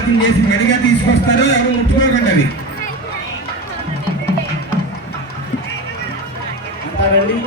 Marking చేసి మడిగా తీసుకొస్తారు, ఎవరు ముట్టుకోకండి. అది అంటారండి.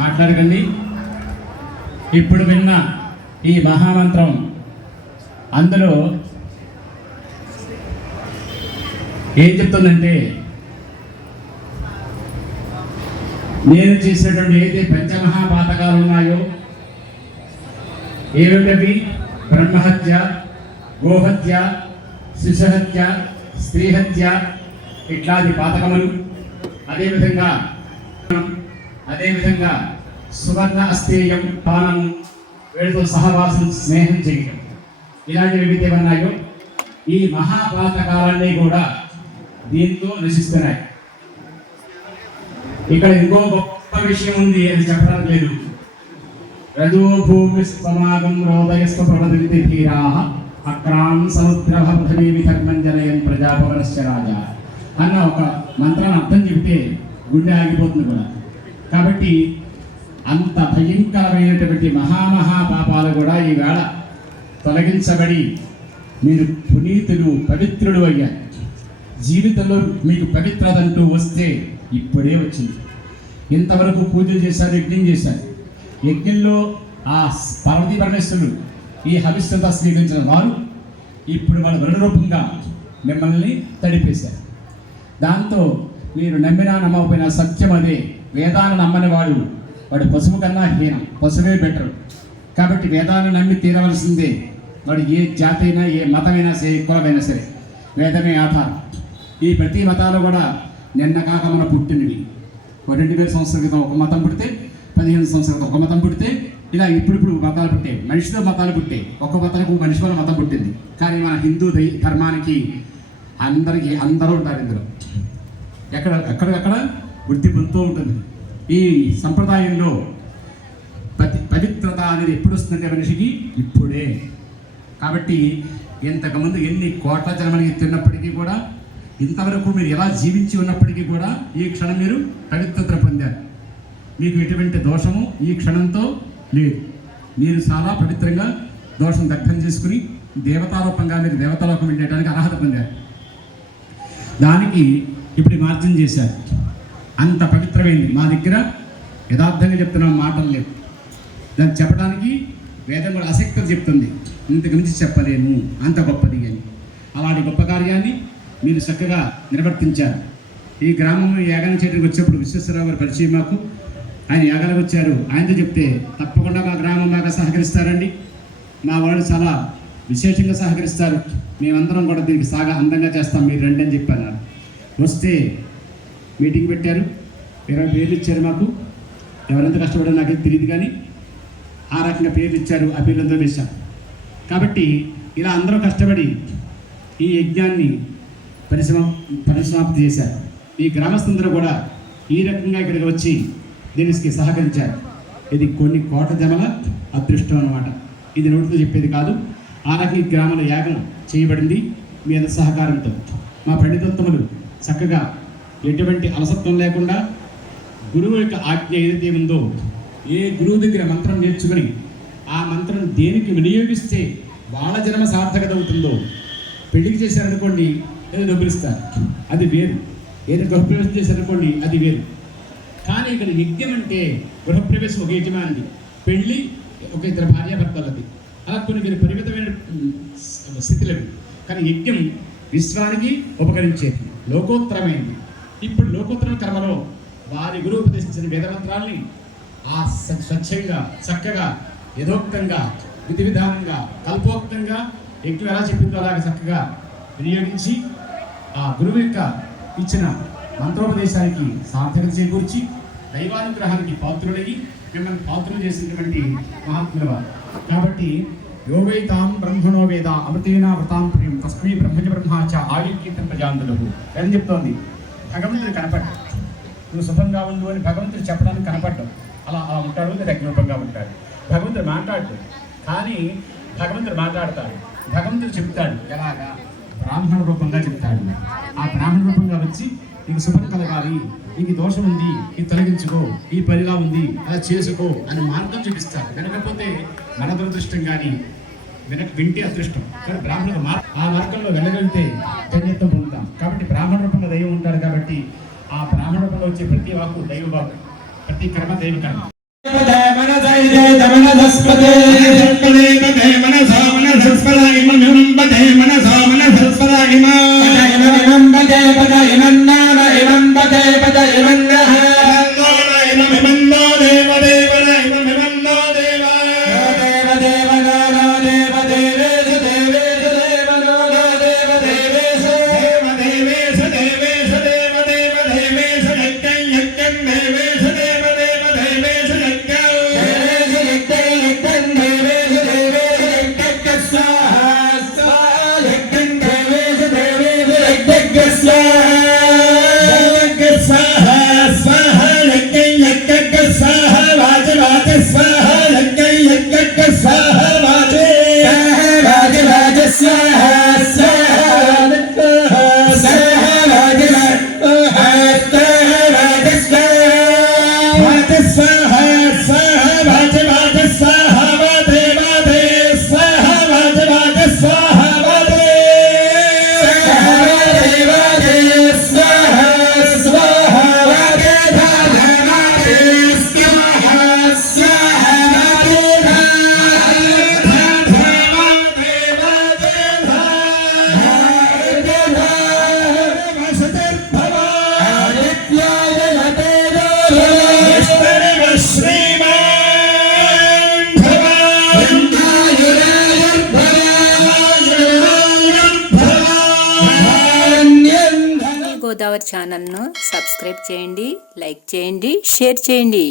మాట్లాడకండి. ఇప్పుడు విన్న ఈ మహామంత్రం అందులో ఏం చెప్తుందంటే, నేను చేసినటువంటి ఏదైతే పంచమహాపాతకాలు ఉన్నాయో ఏమిటవి? బ్రహ్మహత్య, గోహత్య, శిశుహత్య, స్త్రీహత్య ఇట్లాంటి పాతకములు, అదేవిధంగా సువర్ణ అస్థేయం పానం, వీళ్ళతో సహవాసం స్నేహం చేయడం, ఇలాంటివి ఏవైతే ఉన్నాయో ఈ మహాపాతకాలన్నీ కూడా దీంతో నశిస్తున్నాయి. ఇక్కడ ఇంకో గొప్ప విషయం ఉంది, అది చెప్పడం లేదు. రజో భూమి సమాగం రోదయస్వ ప్రవృత్తి ధీరా అక్రాం సముద్రభ పృథివీ విధర్మం జనయన్ ప్రజాపవనశ్చ రాజా అన్న ఒక మంత్రాన్ని అర్థం చెబితే గుండె ఆగిపోతుంది కూడా. కాబట్టి అంత భయంకరమైనటువంటి మహామహా పాపాలు కూడా ఈవేళ తొలగించబడి మీరు పునీతులు, పవిత్రులు అయ్యారు. జీవితంలో మీకు పవిత్రత అంటూ వస్తే ఇప్పుడే వచ్చింది. ఇంతవరకు పూజలు చేశారు, యజ్ఞం చేశారు. యజ్ఞంలో ఆ పార్వతీ పరమేశ్వరులు ఈ హవిస్సంతా స్వీకరించిన వారు ఇప్పుడు వాళ్ళ వృణరూపంగా మిమ్మల్ని తడిపేశారు. దాంతో మీరు నమ్మినా నమ్మకపోయినా సత్యం అదే. వేదాన్ని నమ్మని వాడు పశువు కన్నా హీనం, పశువే బెటరు. కాబట్టి వేదాన్ని నమ్మి తీరవలసిందే. వాడు ఏ జాతి అయినా, ఏ మతమైనా సరే, ఏ కులమైనా సరే, వేదమే ఆధారం. ఈ ప్రతి మతాలు కూడా నిన్న కాక మన పుట్టినవి. 2000 సంవత్సరాల క్రితం ఒక మతం పుడితే, 15 సంవత్సరాల క్రితం ఒక మతం పుడితే, ఇలా ఇప్పుడు మతాలు పుట్టాయి. మనిషితో మతాలు పుట్టాయి. ఒక్క మతానికి మనిషి వల్ల మతం పుట్టింది. కానీ మన హిందూ ధర్మానికి అందరూ ఉంటారు ఇందులో. ఎక్కడికక్కడ వృద్ధి పొందుతూ ఉంటుంది. ఈ సంప్రదాయంలో పవిత్రత అనేది ఎప్పుడు వస్తుందంటే మనిషికి ఇప్పుడే. కాబట్టి ఇంతకుముందు ఎన్ని కోట్ల జన్మలకి తిన్నప్పటికీ కూడా, ఇంతవరకు మీరు ఎలా జీవించి ఉన్నప్పటికీ కూడా ఈ క్షణం మీరు పవిత్రత పొందారు. మీకు ఎటువంటి దోషము ఈ క్షణంతో లేదు. మీరు చాలా పవిత్రంగా దోషం దగ్ధం చేసుకుని దేవతారూపంగా మీరు దేవతాలోకం వెళ్ళడానికి అర్హత పొందారు. దానికి ఇప్పుడు మార్జన చేశారు. అంత పవిత్రమైంది. మా దగ్గర యథార్థంగా చెప్తున్న మాటలు లేవు. దాన్ని చెప్పడానికి వేదం కూడా ఆసక్తి చెప్తుంది. ఇంతకు మించి చెప్పలేము, అంత గొప్పది అని. అలాంటి గొప్ప కార్యాన్ని మీరు చక్కగా నిర్వర్తించారు. ఈ గ్రామంలో యాగాన్ని చేయడానికి వచ్చేప్పుడు విశ్వేశ్వరరావు గారు పరిచయం మాకు. ఆయన యాగాలకు వచ్చారు. ఆయనతో చెప్తే తప్పకుండా మా గ్రామం బాగా సహకరిస్తారండి, మా వాళ్ళు చాలా విశేషంగా సహకరిస్తారు, మేమందరం కూడా దీనికి సాగా అందంగా చేస్తాం, మీరు రండి అని చెప్పారు. వస్తే మీటింగ్ పెట్టారు, 20 పేర్లు ఇచ్చారు మాకు. ఎవరెంత కష్టపడారో నాకేం తెలియదు, కానీ ఆ రకంగా పేర్లు ఇచ్చారు. ఆ పేర్లంతా వేశాం. కాబట్టి ఇలా అందరూ కష్టపడి ఈ యజ్ఞాన్ని పరిసమాప్తి చేశారు. ఈ గ్రామస్తులందరూ కూడా ఈ రకంగా ఇక్కడికి వచ్చి దీనికి సహకరించారు. ఇది కొన్ని కోట్ల జనాల అదృష్టం అన్నమాట. ఇది నోటితో చెప్పేది కాదు. ఆ రకంగా ఈ గ్రామంలో యాగం చేయబడింది మీ అందరి సహకారంతో. మా పండితోత్తములు చక్కగా ఎటువంటి అలసత్వం లేకుండా గురువు యొక్క ఆజ్ఞ ఏదైతే ఉందో, ఏ గురువు దగ్గర మంత్రం నేర్చుకుని ఆ మంత్రం దేనికి వినియోగిస్తే వాళ్ళ జన్మ సార్థకత అవుతుందో, పెళ్లికి చేశారనుకోండి ఏదో డబ్బులు ఇస్తారు, అది వేరు. ఏదో గృహప్రవేశం చేశారనుకోండి అది వేరు. కానీ ఇక్కడ యజ్ఞం అంటే గృహప్రవేశం ఒక యజమానిది, పెళ్ళి ఒక ఇద్దరు భార్యాభర్తలది, అలా కొన్ని పరిమితమైన స్థితిలవి. కానీ యజ్ఞం విశ్వానికి ఉపకరించేది, లోకోత్తరమైంది. ఇప్పుడు లోకోత్తర కర్మలో వారి గురువు ఉపదేశించిన వేదమంత్రాల్ని ఆ స్వచ్ఛంగా చక్కగా యథోక్తంగా విధి విధానంగా కల్పోక్తంగా యజ్ఞం ఎలా చెప్పిందో అలాగే చక్కగా వినియోగించి ఆ గురువు యొక్క ఇచ్చిన మంత్రోపదేశానికి సార్థకత చేకూర్చి దైవానుగ్రహానికి పాత్రులయ్యి మిమ్మల్ని పాత్రలు చేసినటువంటి మహాత్ముల వారు. కాబట్టి యోగైతాం బ్రహ్మణో వేద అమృతేనా వ్రతాం ప్రియం తస్మై బ్రహ్మజ బ్రహ్మాచ ఆయుర్కీర్తం ప్రజాంతులకు అని చెప్తోంది. భగవంతుడు కనపడ్డు, నువ్వు శుభంగా ఉండు అని భగవంతుడు చెప్పడానికి కనపడ్డావు. అలా ఉంటాడు, లేదా అగ్నిరూపంగా ఉంటాడు. భగవంతుడు మాట్లాడు, కానీ భగవంతుడు మాట్లాడతాడు. భగవంతుడు చెప్తాడు, ఎలాగా? బ్రాహ్మణ రూపంగా చెప్తాడు. ఆ బ్రాహ్మణ రూపంగా వచ్చి నీకు శుభం కలగాలి, నీకు దోషం ఉంది, ఇది తొలగించుకో, ఈ పరిలా ఉంది, అలా చేసుకో అని మార్గం చూపిస్తాడు. వినకపోతే మన దురదృష్టం, కానీ వింటే అదృష్టం. కానీ బ్రాహ్మణుడు ఆ మార్గంలో వెళ్ళగలిగితే ధన్యత్వం పొందుతాం. కాబట్టి బ్రాహ్మణ రూపంగా దైవం ఉంటాడు. కాబట్టి ఆ బ్రాహ్మణ రూపంలో వచ్చే ప్రతి వాకు దైవ వాకు, ప్రతి కర్మ దైవ కర్మ. గోదావరి ఛానల్ను సబ్స్క్రైబ్ చేయండి, లైక్ చేయండి, షేర్ చేయండి.